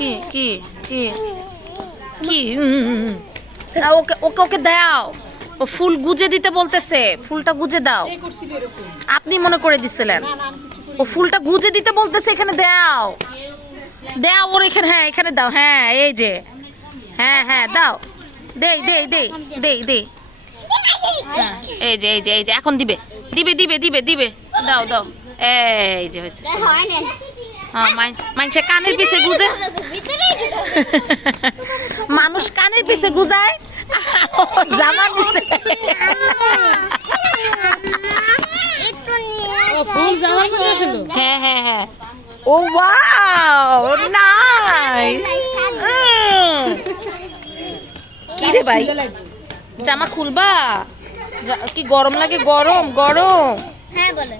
কি কি কি কি ওকে ওকে ওকে দাও। ও ফুল গুজে দিতে বলতেছে, ফুলটা গুজে দাও। আপনি মনে করে দিছিলেন। ও ফুলটা গুজে দিতে বলতেছে, এখানে দাও দাও ওর এখানে। হ্যাঁ এখানে দাও। হ্যাঁ এই যে, হ্যাঁ হ্যাঁ দাও। দেই দেই দেই দেই দেই। হ্যাঁ এই যে এই যে এই যে এখন দিবে দিবে দিবে দিবে দিবে। দাও দাও। এই যে হয়েছে। হ্যাঁ মানুষে কানের পিছে গুজে, মানুষ কানের পিছে গুজায়, জামা দিছে। হ্যাঁ হ্যাঁ হ্যাঁ। ও ওয়াও নাইস। কি রে ভাই, জামা খুলবা? কি গরম লাগে? গরম গরম। হ্যাঁ বলে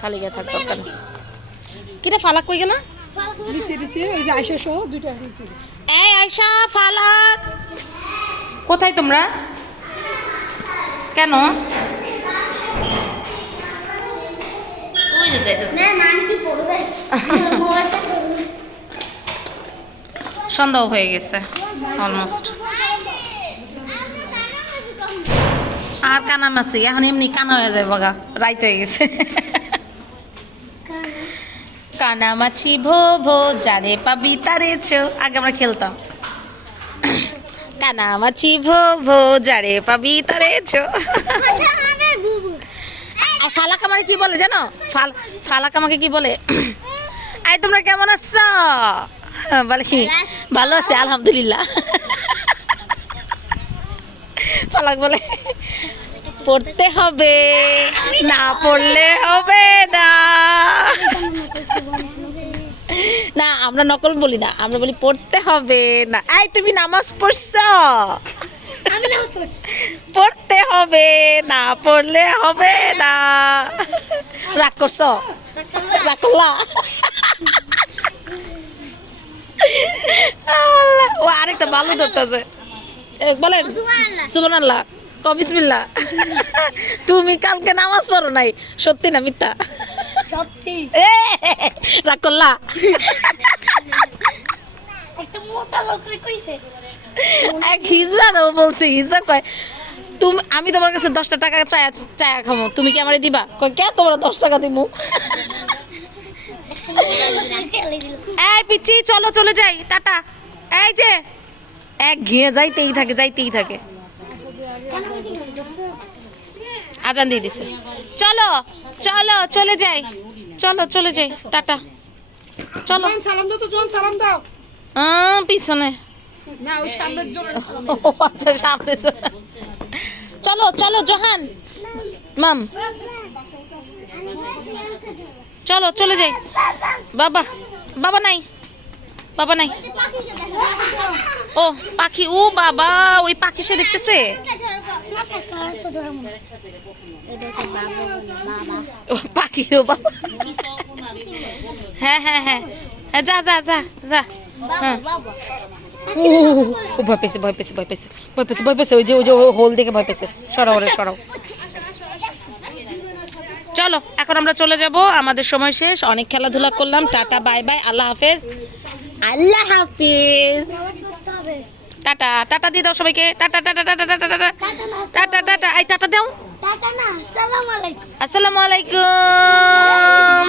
খালি গিয়ে থাক দরকার। কি রে ফালাক কই গেল? এই আয়শা, ফালাক কোথায় তোমরা? কেন ওই যে যাইতেছে? সন্ধ্যাও হয়ে গেছে অলমোস্ট। আর কানামাছি এখন এমনি কানা হয়ে যায় বগা, রাইত হয়ে গেছে। কানামাছি ভো ভো যারে পাবি তারে ছো। আগে আমরা খেলতাম কানামাছি ভো ভো যারে পাবি তারে ছো। আর ফালাক আমাকে কি বলে জানো? ফালাক আমাকে কি বলে? আই তোমরা কেমন আছো? বলে কি ভালো আছে আলহামদুলিল্লাহ। ফালাক বলে পড়তে হবে, না পড়লে হবে না। না আমরা নকল বলি না, আমরা বলি পড়তে হবে না। এই তুমি নামাজ পড়ছো? পড়তে হবে, না পড়লে হবে না। রাগ করছো? রাগ করলা? ও আরেকটা ভালো ধরতেছে, বলেন সুবহানাল্লাহ, বিসমিল্লাহ। তুমি কালকে নামাজ পড়ো নাই, সত্যি না মিথ্যা? সত্যি। রাগ করলা? একটা মোটা লোক কইছে, এক হিজড়ারও বলছে, হিজড়া কয় তুমি, আমি তোমার কাছে 10টা টাকা চায়া খাবো, তুমি কি আমারে দিবা? কয় কে তোমরা 10 টাকা দিমু? এই পিচ্ছি চলো চলে যাই, টাটা। এই যে এক ঘিয়ে যাইতেই থাকে যাইতেই থাকে। আজান দিয়ে দিছে, চলো চলো চলে যাই, চলো চলে যাই, টাটা। চলো সালাম দাও তো, জন সালাম দাও। পিছনে না ওই সামনের জন। ও আচ্ছা সামনে চলো চলো জোহান মাম, চলো চলে যাই। বাবা বাবা নাই, বাবা নাই। ও পাখি, ও বাবা ওই পাখি সে দেখতেছে। ও পাখি, ও বাবা। হ্যাঁ হ্যাঁ হ্যাঁ যা যা যা যা। হ্যাঁ ও ভয় পেয়েছে ভয় পেয়েছে ভয় পেয়েছে ভয় পেয়েছে ভয় পেয়েছে। ওই যে ওই যে হোল দেখে ভয় পেয়েছে। সরাও রে সরাও। চলো এখন আমরা চলে যাব, আমাদের সময় শেষ, অনেক খেলাধুলা করলাম। টাটা বাই বাই, আল্লাহ হাফেজ। আল্লাহ হাফেজ, টাটা। টাটা দিয়ে দাও সবাইকে, tata tata tata tata tata tata tata. এই টাটা দাও। টাটা না, আসসালামু আলাইকুম। আসসালামু আলাইকুম।